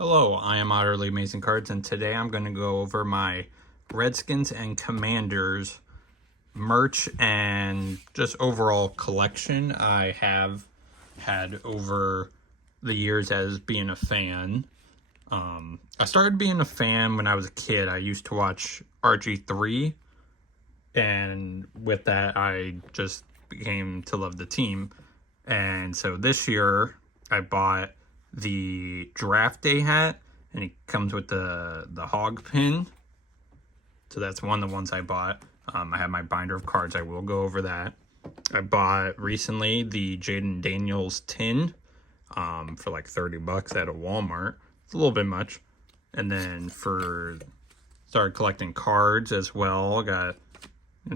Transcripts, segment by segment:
Hello, I am Utterly Amazing Cards, and today I'm going to go over my Redskins and Commanders merch and just overall collection I have had over the years as being a fan. I started being a fan when I was a kid. I used to watch RG3, and with that, I just became to love the team. And so this year, I bought the draft day hat, and it comes with the hog pin. So that's one of the ones I bought. I have my binder of cards. I will go over that. I bought recently the Jayden Daniels tin for like $30 at a Walmart. It's a little bit much. And then started collecting cards as well. I got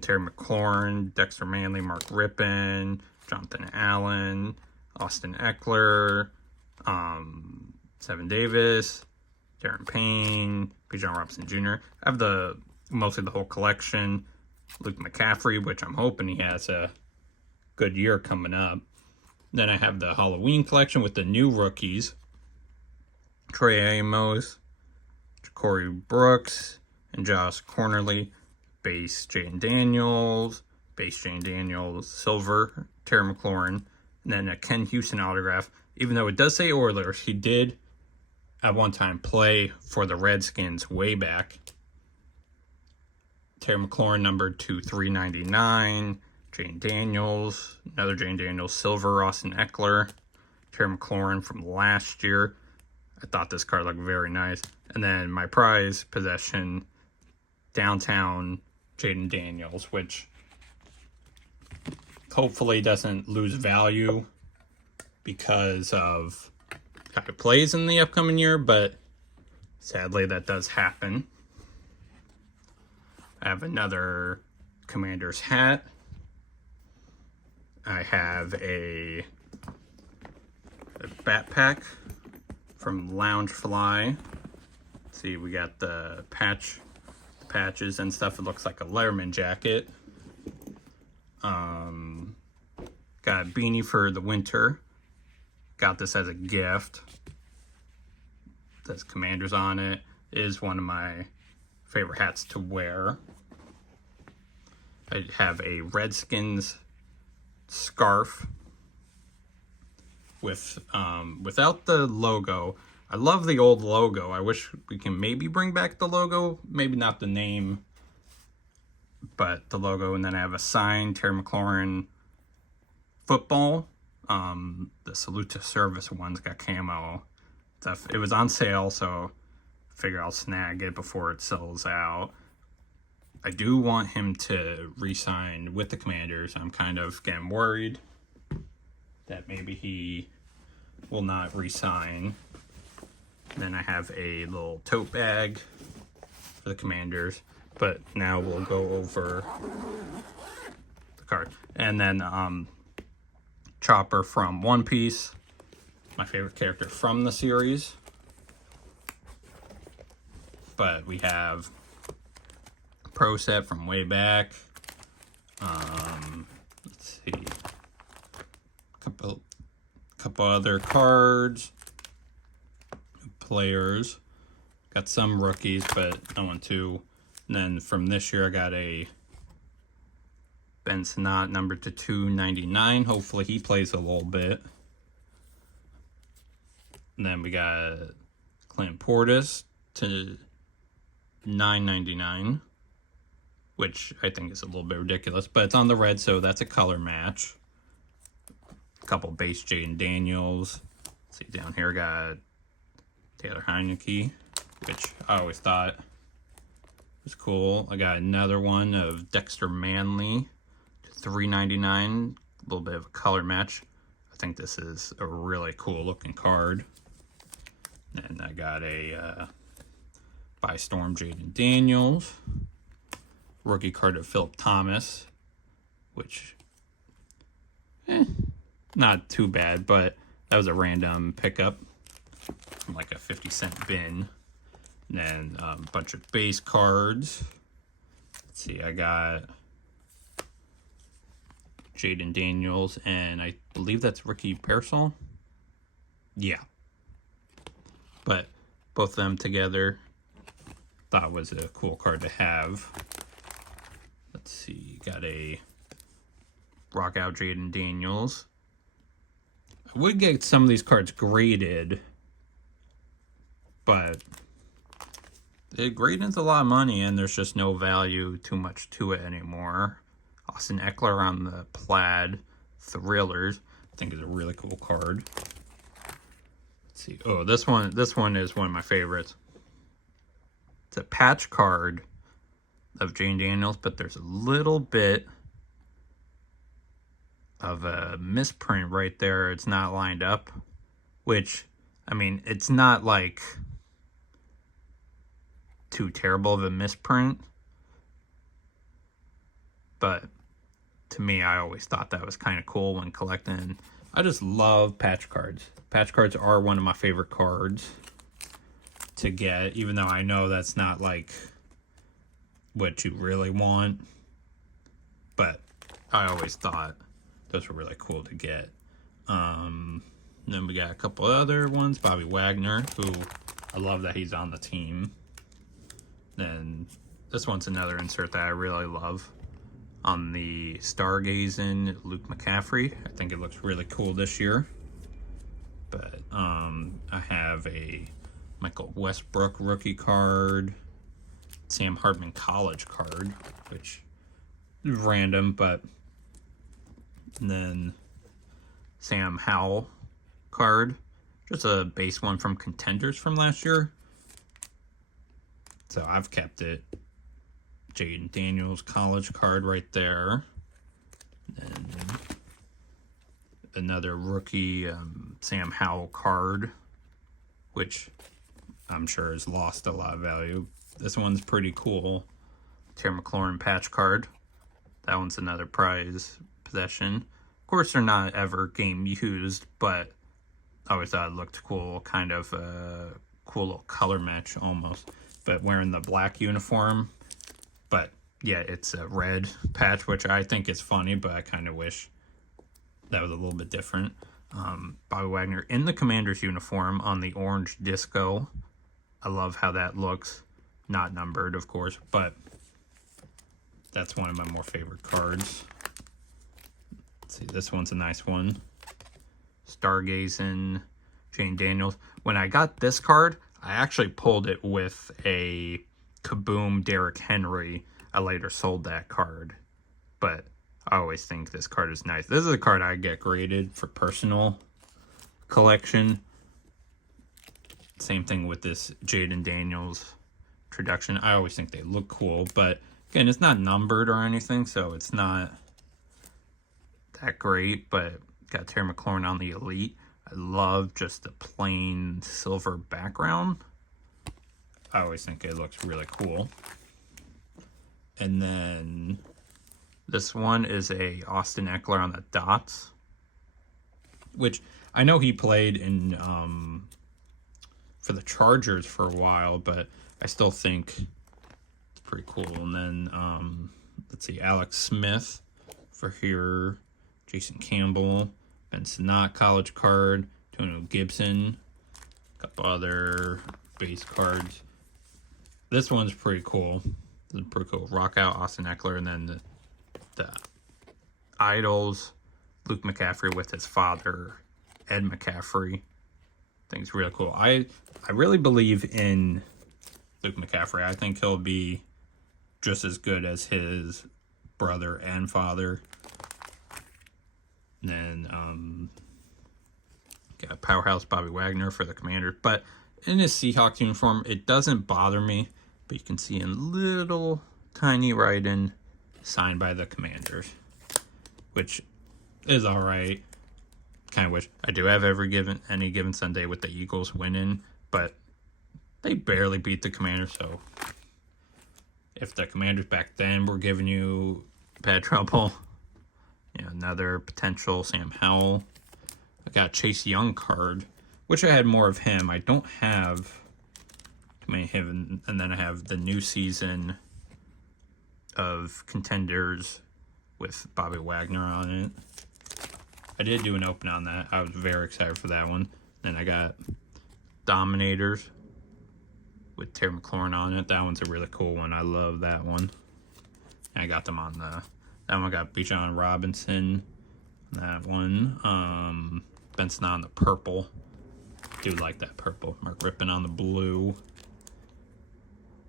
Terry McLaurin, Dexter Manley, Mark Rippon, Jonathan Allen, Austin Eckler, Seven Davis, Darren Payne, Bijan Robinson Jr. I have mostly the whole collection. Luke McCaffrey, which I'm hoping he has a good year coming up. Then I have the Halloween collection with the new rookies. Trey Amos, Corey Brooks, and Josh Cornerly. Base Jayden Daniels, silver, Terry McLaurin, and then a Ken Houston autograph. Even though it does say Oilers, he did at one time play for the Redskins way back. Terry McLaurin numbered to 399. Jayden Daniels, another Jayden Daniels, silver, Austin Eckler. Terry McLaurin from last year. I thought this card looked very nice. And then my prize possession, downtown Jayden Daniels, which hopefully doesn't lose value because of how it plays in the upcoming year, but sadly that does happen. I have another Commander's hat. I have a backpack from Loungefly. See, we got the patches and stuff. It looks like a Letterman jacket. Got a beanie for the winter. Got this as a gift. It says Commanders on it. It is one of my favorite hats to wear. I have a Redskins scarf with without the logo. I love the old logo. I wish we can maybe bring back the logo. Maybe not the name, but the logo. And then I have a signed Terry McLaurin football. The Salute to Service one's got camo stuff. It was on sale, so I figure I'll snag it before it sells out. I do want him to re-sign with the Commanders. I'm kind of getting worried that maybe he will not re-sign. Then I have a little tote bag for the Commanders. But now we'll go over the card. And then Chopper from One Piece, my favorite character from the series. But we have Pro Set from way back. Let's see. Couple other cards. Players. Got some rookies, but no one too. And then from this year, I got a Ben Sinnott numbered to 299. Hopefully he plays a little bit. And then we got Clint Portis to 999, which I think is a little bit ridiculous, but it's on the red, so that's a color match. A couple base Jayden Daniels. Let's see, down here got Taylor Heineke, which I always thought was cool. I got another one of Dexter Manley to $3.99. A little bit of a color match. I think this is a really cool looking card. And I got a by Storm Jayden Daniels. Rookie card of Philip Thomas, which not too bad, but that was a random pickup from like a 50-cent bin. And then a bunch of base cards. Let's see, I got Jayden Daniels, and I believe that's Ricky Pearsall. Yeah. But both of them together. Thought was a cool card to have. Let's see, got a Rock Out Jaden Daniels. I would get some of these cards graded, but the grading's a lot of money and there's just no value too much to it anymore. Austin Eckler on the Plaid Thrillers, I think is a really cool card. Let's see. Oh, this one is one of my favorites. It's a patch card of Jaden Daniels, but there's a little bit of a misprint right there. It's not lined up, which, I mean, it's not like too terrible of a misprint, but to me, I always thought that was kind of cool when collecting. I just love patch cards. Patch cards are one of my favorite cards to get, even though I know that's not like what you really want, but I always thought those were really cool to get. Then we got a couple other ones. Bobby Wagner, who I love that he's on the team. Then this one's another insert that I really love. On the Stargazing Luke McCaffrey, I think it looks really cool this year. But I have a Michael Westbrook rookie card, Sam Hartman college card, which is random, but then Sam Howell card, just a base one from Contenders from last year. So I've kept it. Jaden Daniels college card right there. And another rookie Sam Howell card, which I'm sure has lost a lot of value. This one's pretty cool. Terry McLaurin patch card. That one's another prize possession. Of course, they're not ever game used, but I always thought it looked cool. Kind of a cool little color match almost. But wearing the black uniform. But yeah, it's a red patch, which I think is funny, but I kind of wish that was a little bit different. Bobby Wagner in the Commander's uniform on the orange disco. I love how that looks. Not numbered, of course, but that's one of my more favorite cards. Let's see, this one's a nice one. Stargazing Jaden Daniels. When I got this card, I actually pulled it with a Kaboom Derrick Henry. I later sold that card, but I always think this card is nice. This is a card I get graded for personal collection. Same thing with this Jaden Daniels introduction. I always think they look cool, but again, it's not numbered or anything, so it's not that great, but got Terry McLaurin on the Elite. I love just the plain silver background. I always think it looks really cool. And then this one is a Austin Eckler on the dots, which I know he played in for the Chargers for a while, but I still think it's pretty cool. And then let's see, Alex Smith for here, Jason Campbell, Ben Sinnott college card, Antonio Gibson, a couple other base cards. This one's pretty cool. This is pretty cool. Rock Out Austin Eckler, and then the Idols, Luke McCaffrey with his father, Ed McCaffrey. I think it's really cool. I really believe in Luke McCaffrey. I think he'll be just as good as his brother and father. And then got Powerhouse Bobby Wagner for the Commanders. But in his Seahawks uniform, it doesn't bother me. But you can see in little tiny writing, signed by the Commanders, which is all right. Kind of wish I do have any given Sunday with the Eagles winning, but they barely beat the Commanders. So if the Commanders back then were giving you bad trouble, you know, another potential Sam Howell. I got Chase Young card, which I had more of him. I don't have too many of him, and then I have the new season of Contenders with Bobby Wagner on it. I did do an open on that. I was very excited for that one. Then I got Dominators with Terry McLaurin on it. That one's a really cool one. I love that one. And I got them on that one got Bijan Robinson. That one. Benson on the purple. Do like that purple. Mark Rypien on the blue.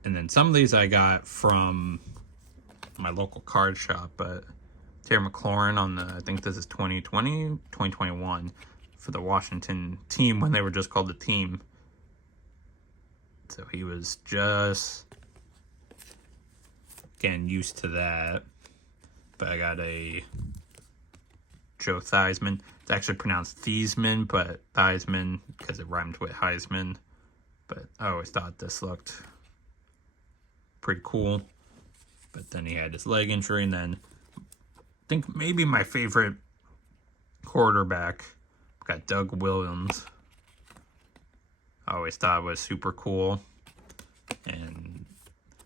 And then some of these I got from my local card shop, but Terry McLaurin on the, I think this is 2020, 2021 for the Washington team when they were just called the team. So he was just getting used to that. But I got a Joe Theismann. It's actually pronounced Theismann, but Theismann because it rhymed with Heisman. But I always thought this looked pretty cool. But then he had his leg injury, and then I think maybe my favorite quarterback, got Doug Williams. I always thought it was super cool.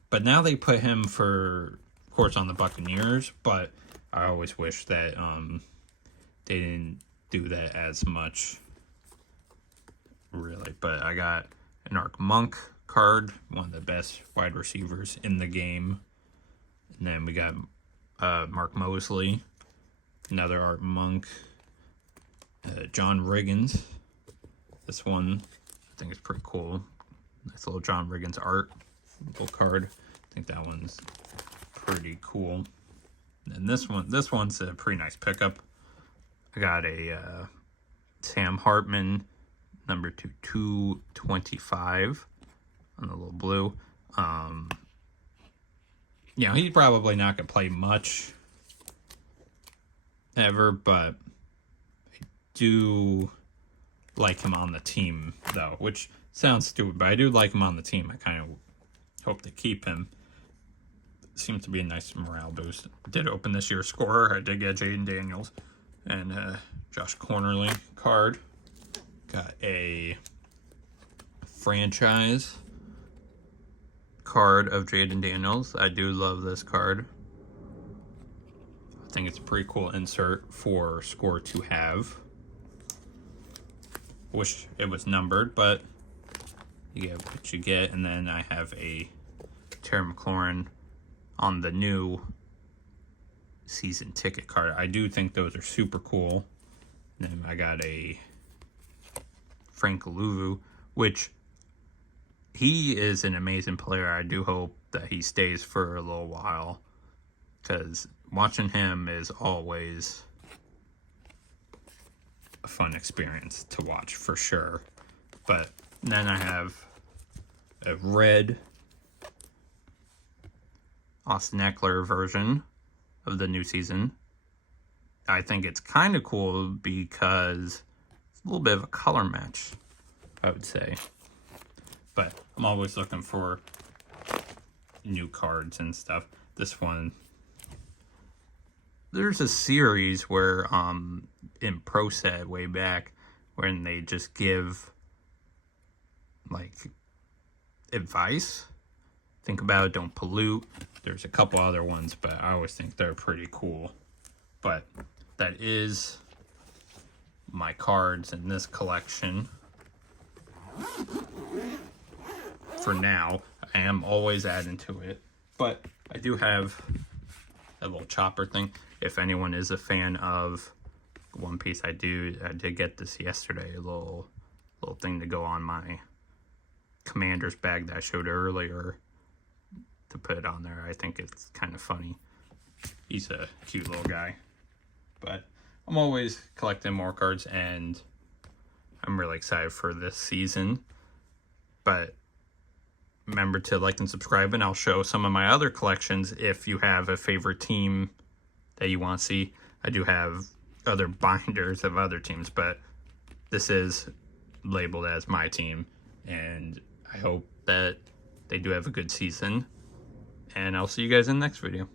But now they put him for, of course, on the Buccaneers, but I always wish that they didn't do that as much, really. But I got an Art Monk card, one of the best wide receivers in the game. And then we got Mark Mosley, another Art Monk, John Riggins. This one I think is pretty cool. Nice little John Riggins art little card. I think that one's pretty cool. And this one's a pretty nice pickup. I got a Sam Hartman number 225 on the little blue. You know, he's probably not going to play much ever, but I do like him on the team, though, which sounds stupid, but I do like him on the team. I kind of hope to keep him. Seems to be a nice morale boost. Did open this year's scorer. I did get Jayden Daniels and Josh Cornerly card. Got a franchise card of Jayden Daniels. I do love this card. I think it's a pretty cool insert for Score to have. Wish it was numbered, but you get what you get. And then I have a Terry McLaurin on the new season ticket card. I do think those are super cool. And then I got a Frank Louvu, which he is an amazing player. I do hope that he stays for a little while, because watching him is always a fun experience to watch for sure. But then I have a red Austin Eckler version of the new season. I think it's kind of cool because it's a little bit of a color match, I would say. But I'm always looking for new cards and stuff. This one, there's a series where in Pro Set way back when they just give like advice. Think about it, don't pollute. There's a couple other ones, but I always think they're pretty cool. But that is my cards in this collection. For now, I am always adding to it, but I do have a little chopper thing. If anyone is a fan of One Piece, I did get this yesterday, a little thing to go on my Commander's bag that I showed earlier, to put it on there. I think it's kind of funny. He's a cute little guy. But I'm always collecting more cards, and I'm really excited for this season. But remember to like and subscribe, and I'll show some of my other collections if you have a favorite team that you want to see. I do have other binders of other teams, but this is labeled as my team, and I hope that they do have a good season. And I'll see you guys in the next video.